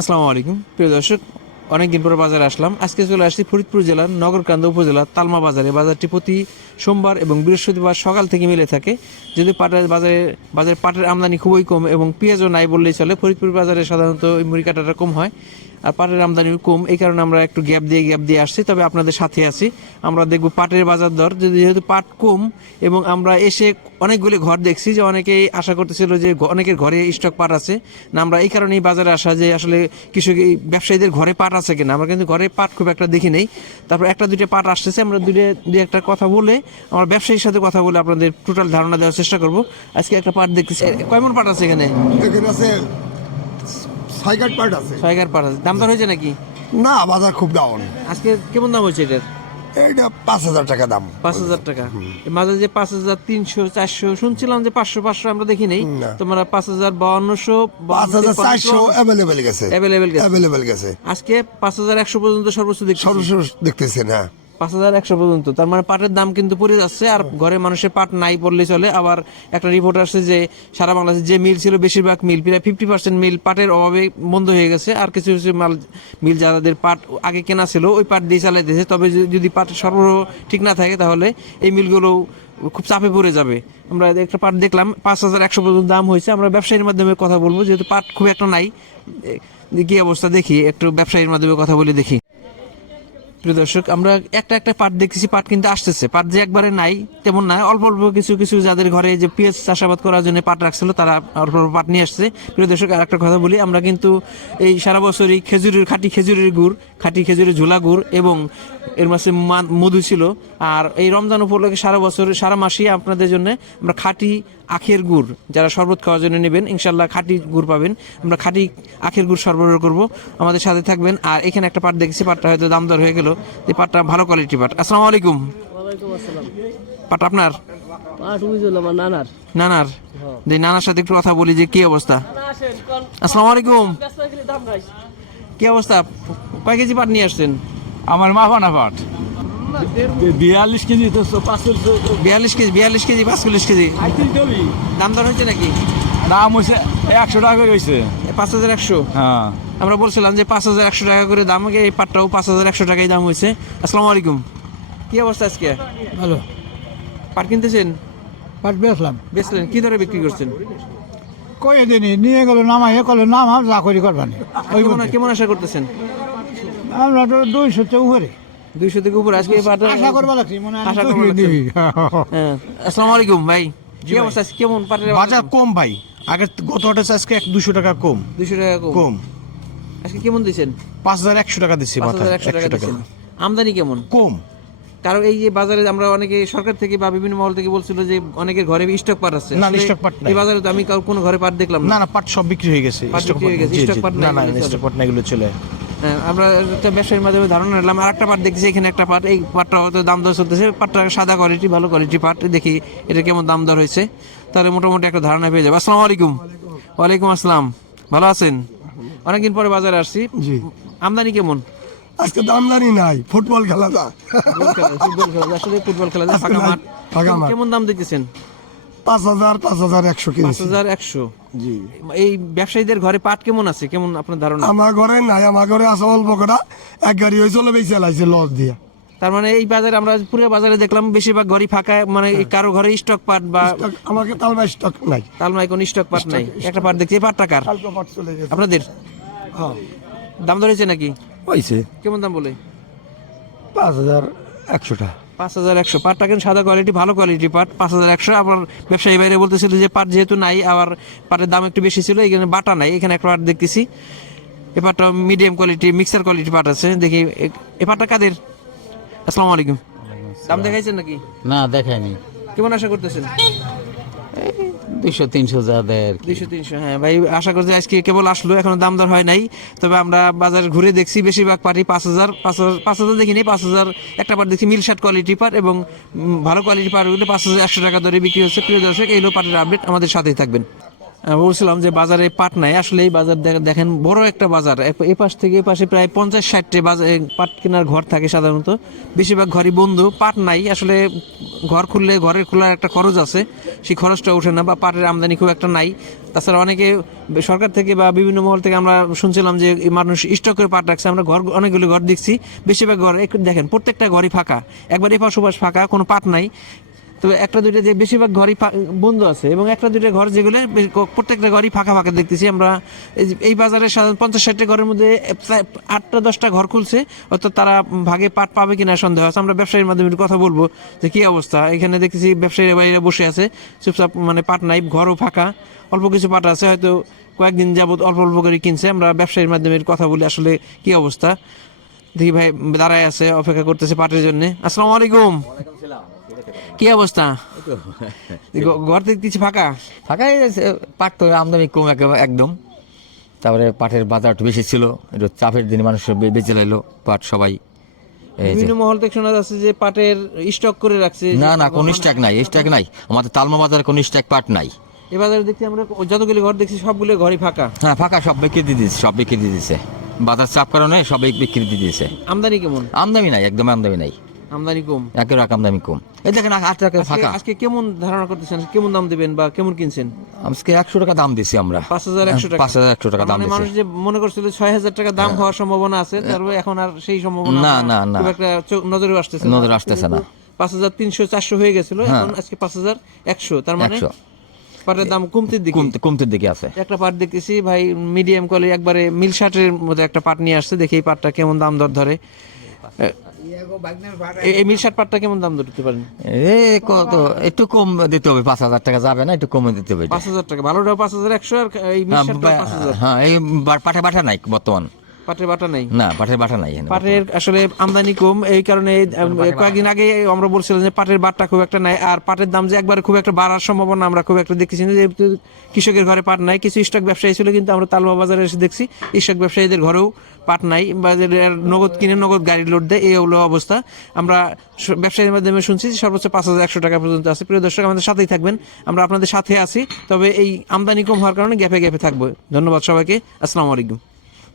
আসসালামু আলাইকুম প্রিয় দর্শক, অনেকদিন পরে বাজারে আসলাম। আজকে চলে আসছি ফরিদপুর জেলার নগরকান্দা উপজেলার তালমা বাজারে। বাজারটি প্রতি সোমবার এবং বৃহস্পতিবার সকাল থেকে মিলে থাকে। যদি বাজারে পাটের আমদানি খুবই কম এবং পেঁয়াজও নাই বললেই চলে। ফরিদপুর বাজারে সাধারণত এই মুড়ি কাটাটা কম হয় আর পাটের আমদানি কম, এই কারণে আমরা একটু গ্যাপ দিয়ে আসছি। তবে আপনাদের সাথে আছি, আমরা দেখব পাটের বাজার দর। যেহেতু পাট কম এবং আমরা এসে অনেকগুলি ঘর দেখছি যে অনেকেই আশা করতেছিল যে অনেকের ঘরে স্টক পাট আছে না, আমরা এই কারণেই বাজারে আসা যে আসলে কৃষক এই ব্যবসায়ীদের ঘরে পাট আছে কিনা। আমরা কিন্তু ঘরে পাট খুব একটা দেখি নেই। তারপর একটা দুইটা পাট আসতেছে, আমরা দুই একটা কথা বলে আমার ব্যবসায়ীর সাথে কথা বলে আপনাদের টোটাল ধারণা দেওয়ার চেষ্টা করব। আজকে একটা পাট দেখতেছি, কয় মণ পাট আছে এখানে? এখানে আছে 6 পাট আছে। 6 পাট আছে। দাম দর হয়েছে নাকি? না, বাজার খুব ডাউন। আজকে কেমন দাম হয়েছে এটার? এটা 5,000 টাকা দাম। 5,000 টাকা। মাঝে যে 5,300 400 শুনছিলাম যে 500 আমরা দেখি নেই। না। তোমরা 5,000 5200 5,400 অ্যাভেলেবেল গেছে। অ্যাভেলেবেল গেছে। আজকে 5,100 পর্যন্ত সর্বোচ্চ দেখছি। সর্বশেষ দেখতেছেন। হ্যাঁ, 5,100 পর্যন্ত। তার মানে পাটের দাম কিন্তু পড়ে যাচ্ছে আর ঘরে মানুষের পাট নাই বললে চলে। আবার একটা রিপোর্ট আসছে যে সারা বাংলাদেশে যে মিল ছিল বেশিরভাগ মিল, প্রায় 50% মিল পাটের অভাবে বন্ধ হয়ে গেছে। আর কিছু কিছু মিল যাদের পাট আগে কেনা ছিল ওই পাট দিয়ে চালাইতেছে। তবে যদি পাটের সরবরাহ ঠিক না থাকে তাহলে এই মিলগুলো খুব চাপে পড়ে যাবে। আমরা একটা পাট দেখলাম 5,100 পর্যন্ত দাম হয়েছে। আমরা ব্যবসায়ীর মাধ্যমে কথা বলবো, যেহেতু পাট খুব একটা নাই। কি অবস্থা দেখি, একটু ব্যবসায়ীর মাধ্যমে কথা বলে দেখি। প্রিয় দর্শক, আমরা একটা পাট দেখতেছি, পাট কিন্তু আসতেছে। পাট যে একবারে নাই তেমন না, অল্প অল্প কিছু কিছু যাদের ঘরে যে পেঁয়াজ চাষাবাদ করার জন্য পাট রাখছিল তারা অল্প অল্প পাট নিয়ে আসছে। প্রিয় দর্শক, আর একটা কথা বলি, আমরা কিন্তু এই সারা বছরই খাঁটি খেজুরের গুড়, খাঁটি খেজুরের ঝোলা গুড় এবং এর মাসে মধু ছিল। আর এই রমজান উপলক্ষে সারা বছর সারা মাসেই আপনাদের জন্য আমরা খাঁটি আখের গুড়, যারা শরবত খাওয়ার জন্য নেবেন ইনশাল্লাহ খাঁটি গুড় পাবেন। আমরা খাঁটি আখের গুড় সরবরাহ করব, আমাদের সাথে থাকবেন। আর এখানে একটা পাট দেখছি, পাটটা হয়তো দাম দর হয়ে গেল। এই পাটটা ভালো কোয়ালিটি পাট। আসসালামু আলাইকুম। ওয়ালাইকুম আসসালাম। পাট আপনার? পাট উইজুল আমার নানার। নানার? নানার সাথে একটু কথা বলি যে কি অবস্থা। আসসালামু আলাইকুম। কি অবস্থা? কয় কেজি পাট নিয়ে আসছেন? আমার মাফানা পাট 42 কেজি তো 42 কেজি 45 কেজি। দাম দর হয়েছে নাকি? দাম হয়েছে 100 টাকা করে হয়েছে। 5,100। হ্যাঁ, আমরা বলছিলাম যে 5,100 টাকা করে দাম, এই পাটটাও 5,100 টাকাই দাম হয়েছে। আসসালামু আলাইকুম। কি অবস্থা আজকে? ভালো। পাট কিনতেছেন? পাট বেচলাম। বেচলেন? কি দরে বিক্রি করছেন? কয়ে দিনই নিয়ে গেল নামাই কল নামাম যা করি করবানি। কেমন আশা করতেছেন? আমরা তো 200 তে উপরে 200 থেকে উপরে আজকে এই পাট আশা করবা লাগছি মনে হয় আশা করবা লাগছে। হ্যাঁ। আসসালামু আলাইকুম ভাই, কি অবস্থা? কেমন পাটের বাজার কম ভাই, আগে গত হাটে আজকে 200 টাকা কম। 200 টাকা কম। আজকে কেমন দিচ্ছেন? 5,100 টাকা দিচ্ছি। 5,100 টাকা দিচ্ছেন। আমদানি কেমন? কম। কারণ এই যে বাজারে আমরা অনেকে সরকার থেকে বা বিভিন্ন মহল থেকে বলছিল যে অনেকের ঘরে স্টক পাট আছে। না, আসলে স্টক পাট নাই। এই বাজারে তো আমি কোনো ঘরে পাট দেখলাম না না, পাট সব বিক্রি হয়ে গেছে। পাট বিক্রি হয়ে গেছে, স্টক পাট নাই না না, এগুলো চলে। স্টক পাট না, এগুলো চলে। হ্যাঁ, আমরা একটা ব্যবসায়ীর মাধ্যমে ধারণা নিলাম। আর একটা পাট দেখছি এখানে, একটা পাট, এই পাটটা হয়তো দাম দর চলতেছে। পাটটা সাদা কোয়ালিটি, ভালো কোয়ালিটি পাট। দেখি এটা কেমন দাম দর হয়েছে, তাহলে মোটামুটি একটা ধারণা পেয়ে যাবে। আসসালামু আলাইকুম। ওয়ালাইকুম আসসালাম। ভালো আছেন? অনেকদিন পরে বাজারে আসছি। জি। আমদানি কেমন? আজকে তো আমদানি নাই, ফুটবল খেলা যায়। ফুটবল খেলা যায়, আসলে ফুটবল খেলা যায়, ফাঁকা মাঠ। ফাঁকা মাঠ। কেমন দাম দিতেছেন? 5,100 কিনছি। 5,100। জি। এই ব্যবসায়ীদের ঘরে পাট কেমন আছে, কেমন আপনার ধারণা? আমার ঘরে নাই, আমার ঘরে আছে অল্প করা। এক গাড়ি ওই চলে বেঁচে লাইছে লস দিয়া। তার মানে এই বাজারে আমরা পুরো বাজারে দেখলাম বেশিরভাগ ঘরই ফাঁকা, মানে কারো ঘরে স্টক পাট বা আমাকে তালমা স্টক নাই। তালমাই কোন স্টক পাট নাই। একটা পাট দেখছি, এই পাটটা কার? কালকে পাট চলে গেছে। আপনাদের? হ্যাঁ, দাম ধরেছে নাকি? হয়েছে কেমন দাম বলে? 5,100 টাকা। 5,100। পাটটা কিন্তু সাদা কোয়ালিটি, ভালো কোয়ালিটি পাট। 5,100। আমার ব্যবসায়ী বাইরে বলতেছিল যে পাট যেহেতু নাই, আবার পাটের দাম একটু বেশি ছিল, এখানে বাটা নাই। এখানে একটা পাট দেখতেছি, এ পাটটা মিডিয়াম কোয়ালিটি, মিক্সার কোয়ালিটি পাট আছে। দেখি এ পাটটা কাদের? আসসালামু আলাইকুম। দাম দেখাইছেন নাকি? না, দেখায়নি। কেমন আশা করতেছেন? 200-300 যা দেয় আর কি। 200-300। হ্যাঁ ভাই, আশা করছি আজকে কেবল আসলো, এখনো দাম দর হয় নাই। তবে আমরা বাজার ঘুরে দেখছি বেশিরভাগ পাটি 5,000 দেখিনি। 5,000 একটা পাট দেখছি মিলশাট কোয়ালিটি পাট এবং ভালো কোয়ালিটি পাট ওগুলো 5,100 টাকা দরে বিক্রি হচ্ছে। প্রিয় দর্শক, এই হলো পাটের আপডেট, আমাদের সাথেই থাকবেন। বলছিলাম যে বাজারে পাট নাই, আসলে এই বাজার দেখেন বড় একটা বাজার, এ পাশ থেকে এ পাশে প্রায় 50-60টি বাজার পাট কেনার ঘর থাকে সাধারণত, বেশিরভাগ ঘরই বন্ধ, পাট নাই। আসলে ঘর খুললে ঘরের খোলার একটা খরচ আছে, সেই খরচটা ওঠে না, বা পাটের আমদানি খুব একটা নাই। তাছাড়া অনেকে সরকার থেকে বা বিভিন্ন মহল থেকে আমরা শুনছিলাম যে মানুষ স্টক করে পাট রাখছে, আমরা ঘর অনেকগুলো ঘর দেখছি, বেশিরভাগ ঘর দেখেন প্রত্যেকটা ঘরই ফাঁকা, একবার এপাশ ওপাশ ফাঁকা, কোনো পাট নাই। তবে একটা দুইটা যে বেশিরভাগ ঘরই বন্ধ আছে, এবং একটা দুইটা ঘর যেগুলো প্রত্যেকটা ঘরই ফাঁকা ফাঁকা দেখতেছি আমরা। এই বাজারে সাধারণত 50-60টা ঘরের মধ্যে প্রায় 8টা-10টা ঘর খুলছে, অর্থাৎ তারা ভাগে পাট পাবে কিনা সন্দেহ আছে। আমরা ব্যবসায়ীর মাধ্যমে একটু কথা বলবো যে কি অবস্থা। এখানে দেখতেছি ব্যবসায়ীরা বাইরে বসে আছে চুপচাপ, মানে পাট নাই, ঘরও ফাঁকা, অল্প কিছু পাট আছে, হয়তো কয়েকদিন যাবত অল্প অল্প করে কিনছে। আমরা ব্যবসায়ীর মাধ্যমে কথা বলি আসলে কি অবস্থা। দেখি ভাই দাঁড়ায় আছে, অপেক্ষা করতেছে পাটের জন্য। আসসালামু আলাইকুম, কি অবস্থা? ঘর দেখতেছি ফাঁকা ফাঁকাই আছে, পাট তো আমদানি কম একদম। তারপরে পাটের বাজার একটু বেশি ছিল, একটু চাপের দিনে মানুষ বেঁচে লাইলো পাট সবাই। এই যে- বিভিন্ন মহল থেকে শোনা যাচ্ছে যে পাটের স্টক করে রাখছে। না না, কোনো স্ট্যাক নাই, স্ট্যাক নাই আমাদের তালমা বাজারে, কোনো স্ট্যাক পাট নাই। এ বাজারে দেখছি আমরা যতগুলি ঘর দেখছি সবগুলো ঘরই ফাঁকা। হ্যাঁ ফাঁকা, সব বিক্রি দিয়ে দিয়েছে, সব বিক্রি দিয়ে দিয়েছে, বাজার চাপ কারণে সব বিক্রি দিয়ে দিয়েছে। আমদানি কেমন? আমদানি নাই, একদম আমদানি নাই, আমদানি কম, একের আমদানি কম। এই দেখেন 8 টাকা ফাঁকা। আজকে কেমন ধারণা করতেছেন, কেমন দাম দিবেন বা কেমন কিনছেন? আজকে 100 টাকা দাম দিছি আমরা, 5100 টাকা। 5100 টাকা দাম মানে দিছি। মানুষ যে মনে করছিল 6000 টাকা দাম হওয়ার সম্ভাবনা আছে, তারপরে এখন আর সেই সম্ভাবনা না, না, না। খুব একটা নজরে আসতেছে নজরে আসতেছে না। 5300-400 হয়ে গেছিল, এখন আজকে 5100, তার মানে 100 পাটের দাম কমতির দিকে। কমতের দিকে আছে। একটা পাট দেখতেছি ভাই মিডিয়াম কোয়ালিটি, একবারে মিল শার্টের মধ্যে একটা পাট নিয়ে আসছে, দেখি এই পাটটা কেমন দাম দর ধরে। এই মিল শার্ট পাটটা কেমন দাম ধরতে পারেন? কত একটু কম দিতে হবে, 5000 টাকা যাবে না, একটু কমে দিতে হবে। 5000 টাকা, ভালোটা 5100, আর এই মিল শার্টটা 5000। হ্যাঁ, এই পাঠে বাটা নাই বর্তমান, পাটের বাটা নাই, না পাঠের বাটা নাই এখানে। পাটের আসলে আমদানি কম, এই কারণে কয়েকদিন আগে আমরা বলছিলাম যে পাটের বাটটা খুব একটা নাই, আর পাটের দাম যে একবার খুব একটা বাড়ার সম্ভাবনা আমরা খুব একটা দেখতেছি না, যেহেতু কৃষকের ঘরে পাট নাই। কিছু স্টক ব্যবসায়ী ছিল, কিন্তু আমরা তালমা বাজারে এসে দেখছি স্টক ব্যবসায়ীদের ঘরেও পাট নাই, বা নগদ কিনে নগদ গাড়ি লোড দেয়, এই হলো অবস্থা। আমরা ব্যবসায়ীর মাধ্যমে শুনছি সর্বোচ্চ 5100 টাকা পর্যন্ত আছে। প্রিয় দর্শক, আমাদের সাথেই থাকবেন, আমরা আপনাদের সাথে আছি, তবে এই আমদানি কম হওয়ার কারণে গ্যাপে গ্যাপে থাকবো। ধন্যবাদ সবাইকে, আসসালামু আলাইকুম।